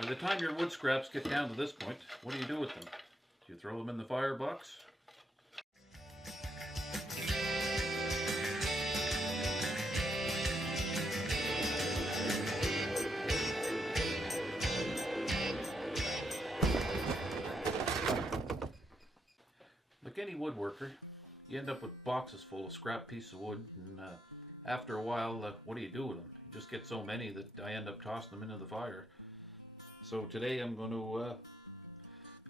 By the time your wood scraps get down to this point, what do you do with them? Do you throw them in the firebox? Like any woodworker, you end up with boxes full of scrap pieces of wood, and after a while, what do you do with them? You just get so many that I end up tossing them into the fire. So today I'm going to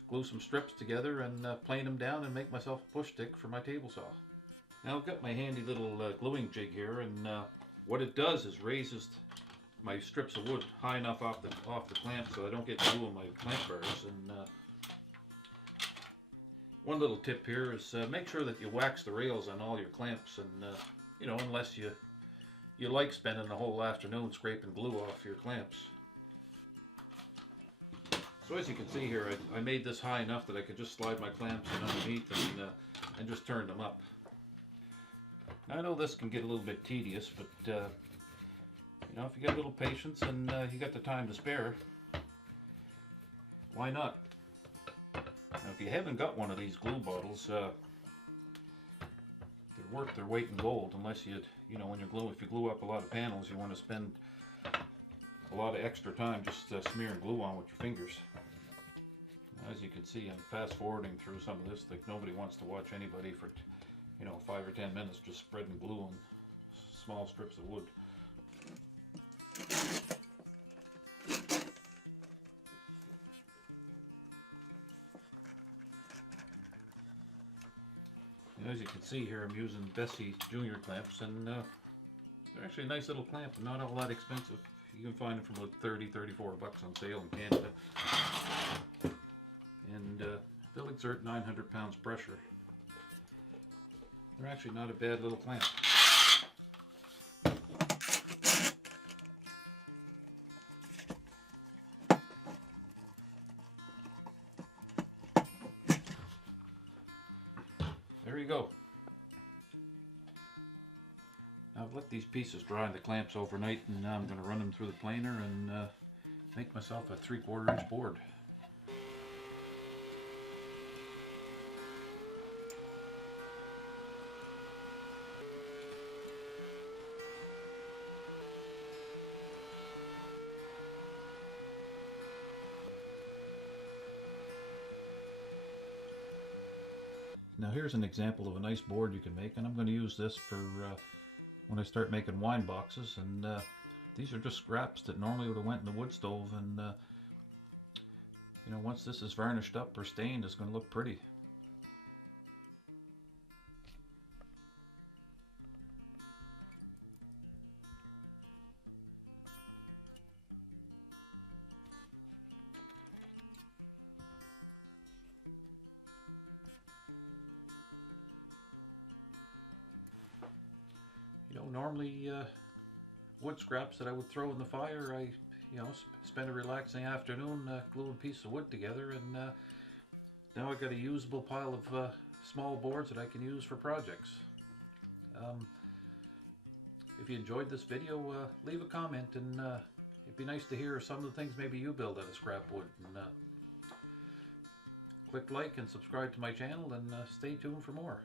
glue some strips together and plane them down and make myself a push stick for my table saw. Now I've got my handy little gluing jig here, and what it does is raises my strips of wood high enough off the clamp so I don't get glue on my clamp bars. And one little tip here is make sure that you wax the rails on all your clamps, and you know, unless you like spending the whole afternoon scraping glue off your clamps. So as you can see here, I made this high enough that I could just slide my clamps in underneath and just turn them up. Now I know this can get a little bit tedious, but you know, if you got a little patience and you got the time to spare, why not? Now if you haven't got one of these glue bottles, they're worth their weight in gold, unless you know, when if you glue up a lot of panels, you want to spend a lot of extra time just smearing glue on with your fingers. Now, as you can see, I'm fast forwarding through some of this. Like, nobody wants to watch anybody for, you know, 5 or 10 minutes just spreading glue on small strips of wood. As you can see here, I'm using Bessie Junior clamps, and they're actually a nice little clamp and not all that expensive. You can find them for about 30-34 bucks on sale in Canada. And they'll exert 900 pounds pressure. They're actually not a bad little clamp. There you go. Now I've let these pieces dry in the clamps overnight, and now I'm going to run them through the planer and make myself a 3/4 inch board. Now here's an example of a nice board you can make, and I'm going to use this for when I start making wine boxes. And these are just scraps that normally would have went in the wood stove, and you know, once this is varnished up or stained, it's going to look pretty. You know, normally wood scraps that I would throw in the fire, I, you know, spend a relaxing afternoon gluing pieces of wood together, and now I've got a usable pile of small boards that I can use for projects. If you enjoyed this video, leave a comment, and it'd be nice to hear some of the things maybe you build out of scrap wood. And click like and subscribe to my channel, and stay tuned for more.